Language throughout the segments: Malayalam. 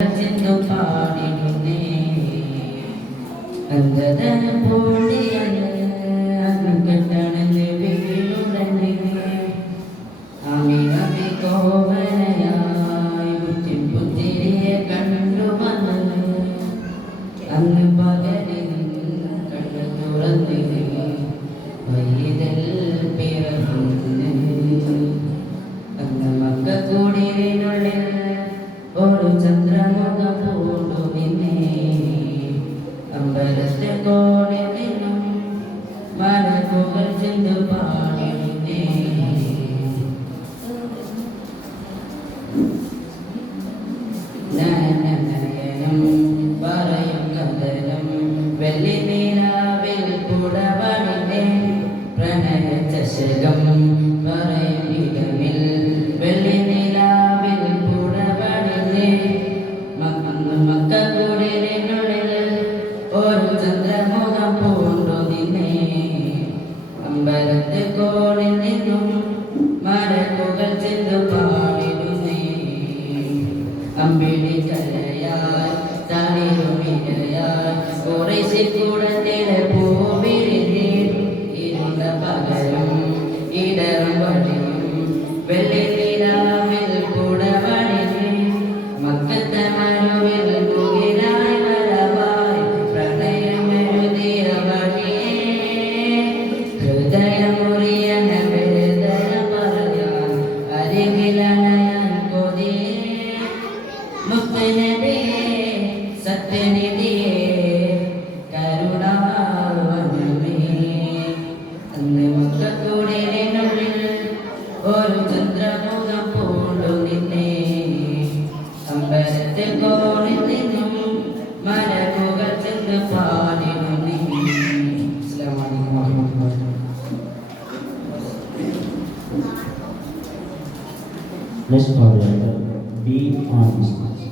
ചെന്നു പാടിടുന്നേ അങ്കദന പോടിയന്ന് കെട്ടണന്ന് വീടുടനെ അമി അമി കോമനയായി പുത്തിരിയെ കണ്ടു വന്ന് അന്ന് പകലിൽ കണ്ണു തുറന്ന് വൈതൽ പിറന്ന് അന്ന് മക്ക കൂടിനുള്ളിൽ ഒരു ചന്ദ്രമുഖം പൂണ്ടു നിന്നേ അമ്പലത്തെ കോടി നിന്നും മലക്കുകൾ ചെന്നു പാടിടുന്നേ നയനം പറയും കഥനം വെള്ളി നീരാവിൽ പുടവണിന്റെ പ്രണയ ചഷകം പറയും ഇടമിൽ വെള്ളി നീരാവിൽ പുടവണിന്റെ മക്ക കൂടിനുള്ളിൽ ഒരു ചന്ദ്രമുഖം പൂണ്ടു നിന്നേ അമ്പലത്തെ കോണിൽ നിന്നും മലക്കുകൾ ചെന്നു പാടിടുന്നേ അമ്പിളി കലയായി തളിരുമിഴയായി കുറേശ്ശി കൂടത്തിലെ പൂവിരിഞ്ഞേ ഇരുണ്ട പകലും ഇടറും വഴിയും വെള്ളി നിലാവിൽ പുടവണിഞ്ഞേ മക്കത്തെ മരുവിൽ മുകിലായി വരവായി പ്രണയമെഴുതിയ വഴിയേ ഹൃദയമുറിയണ വേദന പറയാൻ അരികിലണയാൻ കൊതിയേ മുത്തനബിയേ സത്യനിധിയേ കരുണാവനമേ അന്ന് മക്കക്കൂടിനുള്ളിൽ ഒരു ചന്ദ്രമുഖം പൂണ്ടു നിന്നേ അമ്പലത്തെ കോണിൽ നിന്നും മലക്കുകൾ ചെന്ന് പാടിടുന്നേ. അസ്സലാമു അലൈക്കും വറഹ്മത്തുള്ളാഹി. Next moderator, be on business.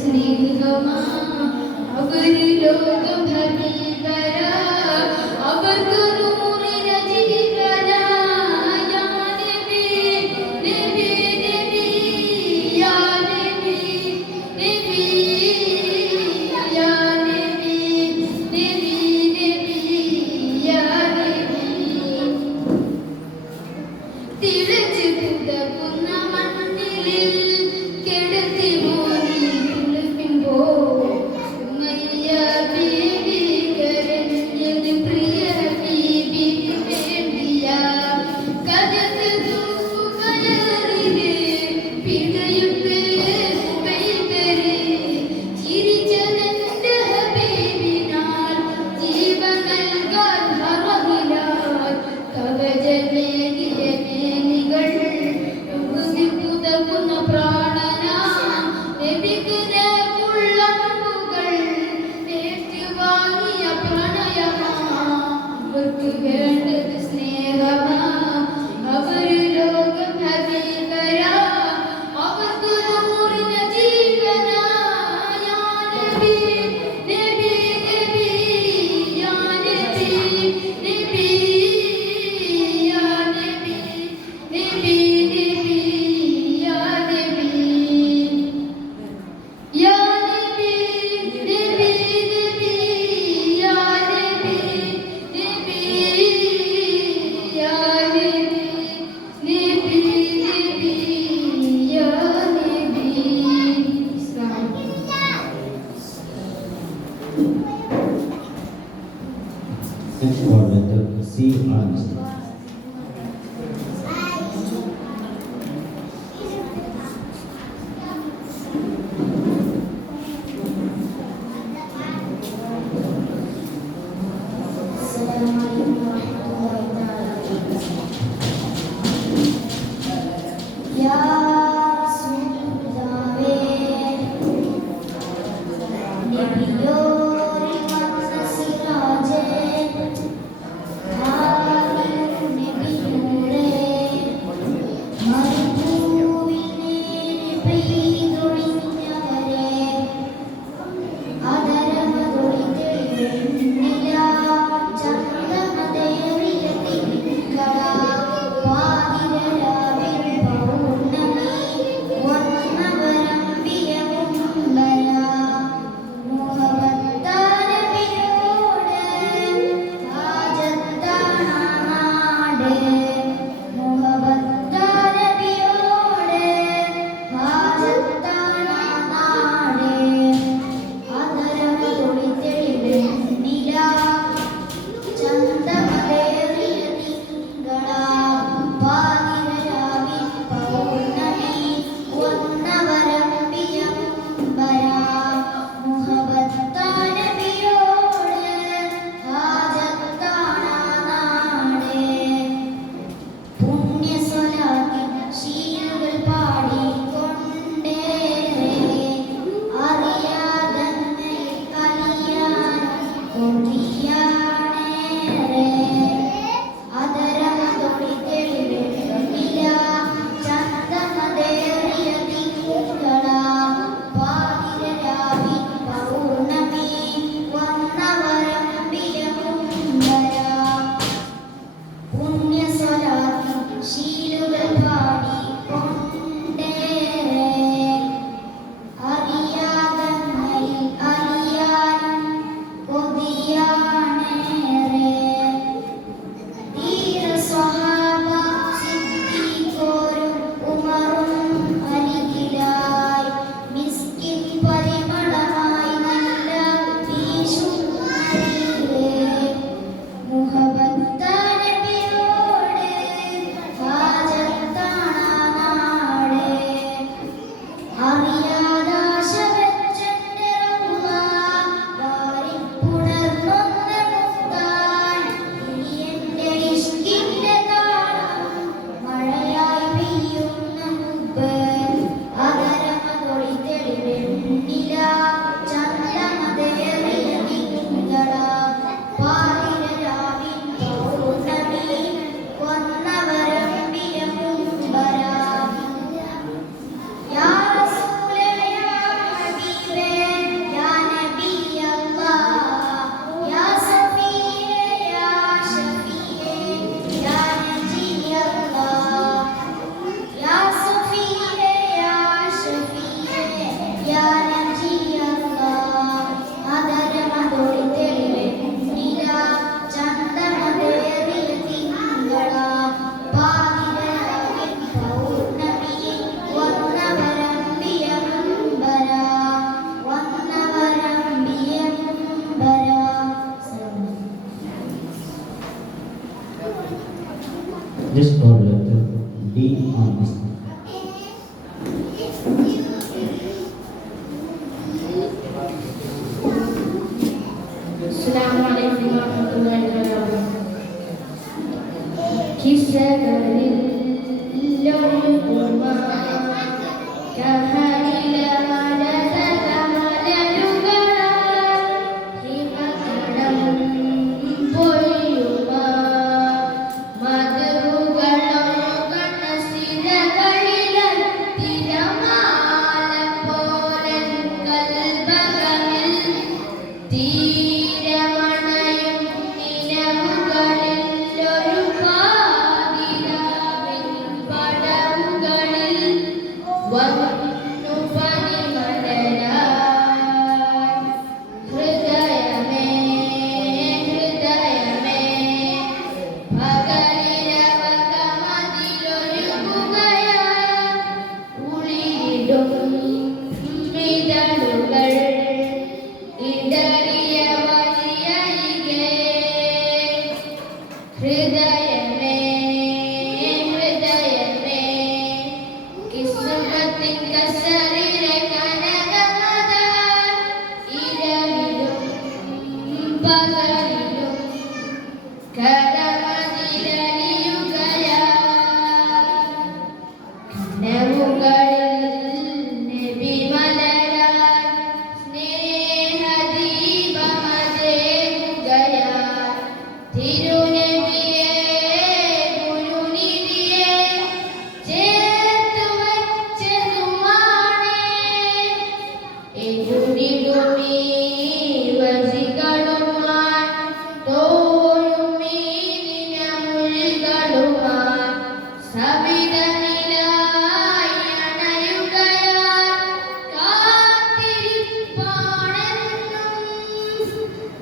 സ്നേഹമാ അവർ ലോകം അവർക്ക് വേണ്ടത് സ്നേഹമാ അവര് ലോകം ഹബീബരാ അവർക്ക് നൂറിന് ജീവനാ യാ നബി നബി നബി യാ നബി നബി യാ നബി നബി നബി യാ നബി യാ നബി നബി നബി യാ നബി നബി യാ നബി നബി നബി യാ നബി Next word letter C on the screen. This word letter D on the screen. السلام عليكم ورحمة الله وبركاته. كسر اللوم കഹയിലാലതകമലരുകളാൽ ഹിമകടം പൊയ്യുമ പകലിലും കരമതിലലിയുകയാ കനവുകളിൽ നബി മലരാൻ സ്നേഹദീപമതേകുകയാ തിരുനബിയെ ഗുരുനിധിയെ ചേർത്തു വച്ചതുമാണേ എഴുതിടുമീ വഴികളുമാൻ തോഴുമീ നിലമുഴികളുമാൻ സവിതനിലായി അണയുകയാൽ കാത്തിരിപ്പാണെന്നും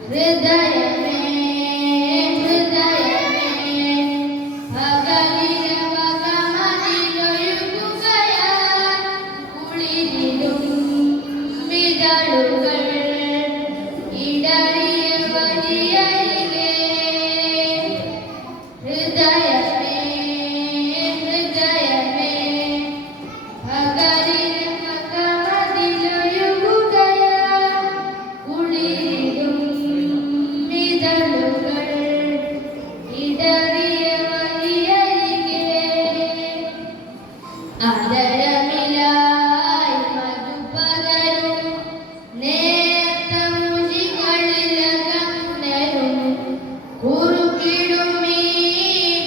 ഹൃദയമേ ഹൃദയമേ പകലിരവകമതിലൊഴുകുകയാൽ കുളിരിലും വിതളുകൾ ഇടറിയ വഴിയരികെ ഹൃദയമേ ഹൃദയമേ പകലിരവകമതിലൊഴുകുകയാൽ കുളിരിലും വിതളുകൾ ഇടറിയ വഴിയരികെ ആദരമിലായി മധുപകരും നേർത്ത മുജികളിലകന്നരും കുറുക്കിടുമീ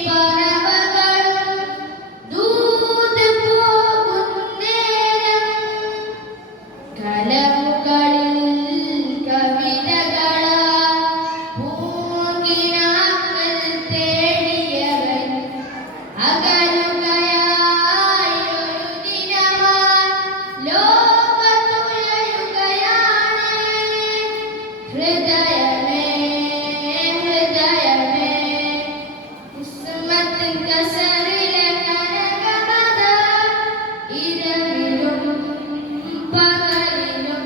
പറവകളും ദൂത് പോകുന്നേരം കലമുകളിൽ കവിതകളാ പൂങ്കിനാക്കൾ തേടിയവൻ അകലുകയായി ഒരു ദിനമായി ലോകത്തുലയുകയാണ് ഹൃദയമേ ഹൃദയമേ ഇസ്മത്തിൻ കസറിലെ കനകമത ഇരവിലും പകലിലും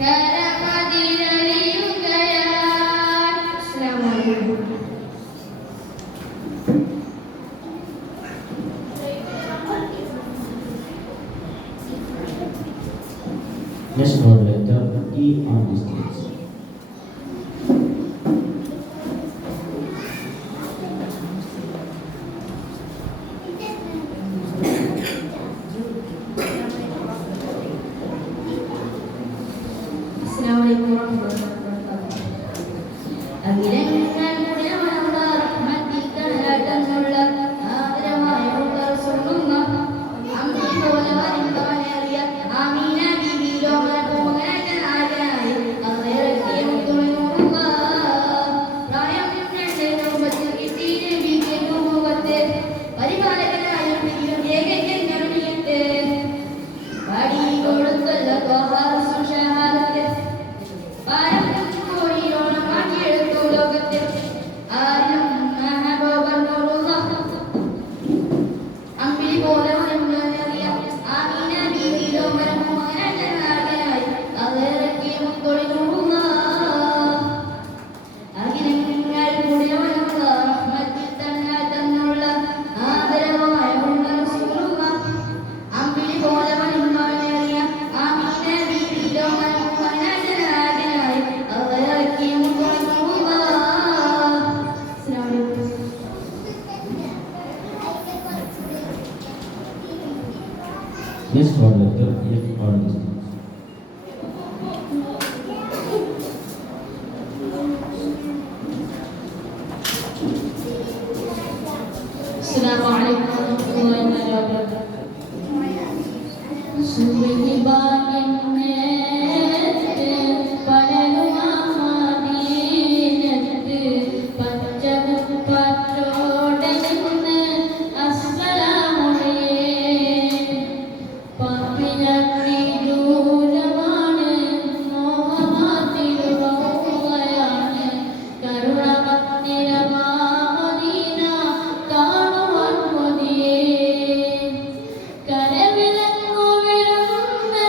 കരമതിലലിയുകയാൽ അസ്സലാമു അലൈക്കും. Next word letter E on the stage. അസ്സലാമു അലൈക്കും വറഹ്മത്തുള്ളാഹി വബറകാതുഹു. അഖിലങ്ങൾ മുഴുവനുള്ള റഹ്മത്തിൽ കടലാട്ടമുള്ള ആദരവായ റസൂലുള്ളാഹ് അമ്പിളി പോലെ വരിക്കാനേറിയ ആമീന ബീവി ലോകമോഹനായി അള്ളയിറക്കിയ മുത്തുനൂറുള്ളാഹ് പ്രായം 2 രൂപത്തിൽ കിട്ടിയ നബിക്ക് രൂപത്തെ പരിപാലകനായ നബിയും ഏകൈകൻ കരുണിയത്തെ പാടി കൊടുത്തല്ല ത്വഹ സുഷഹാദത്തെ പാരം കോടിയോളം മാറ്റിയെടുത്തു ലോകത്തെ ആരും മഹബൂബൻ നൂറുള്ളാഹ് അമ്പിളി പോലെ വരമുള്ളറിയ ആമീന ബീവി ലോകമോഹനായി അള്ളയിറക്കിയ മുത്തുനൂറുള്ളാഹ് അഖിലങ്ങൾ മുഴുവനുള്ള റഹ്മത്തിൽ തന്നുള്ള ആദരവായ റസൂലുള്ളാഹ് അമ്പിളി പോലെ വരമുള്ളറിയ ആമീന ബീവി ലോകമോഹനായി അള്ളയിറക്കിയ മുത്തുനൂറുള്ളാഹ്. അസ്സലാമു അലൈക്കും. Next word letter F on the stage. അസ്സലാമു അലൈക്കും വറഹ്മത്തുള്ളാഹി വബറകാതുഹു. സുബ്ഹി ബാങ്കിൻ നേരത്ത് പലരുമാമദീനത്ത് പച്ചമുപ്പറ്റോടെ നിന്ന് അസ്സലാമുലേ പാപ്പിനത്തി ദൂരമാണ് മോഹമാത്തിലുറവുകയാണ് കരുണമന്ദിരമാമദീന കാണുവാൻ കൊതിയേ കരവിലങ്ങു വിരുന്ന്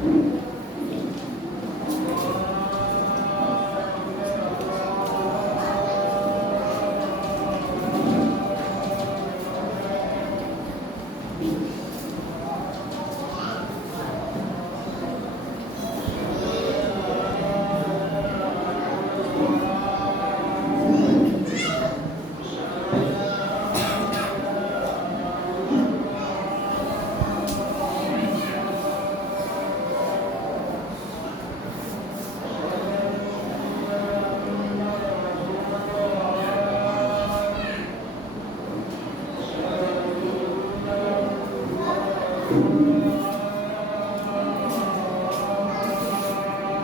Thank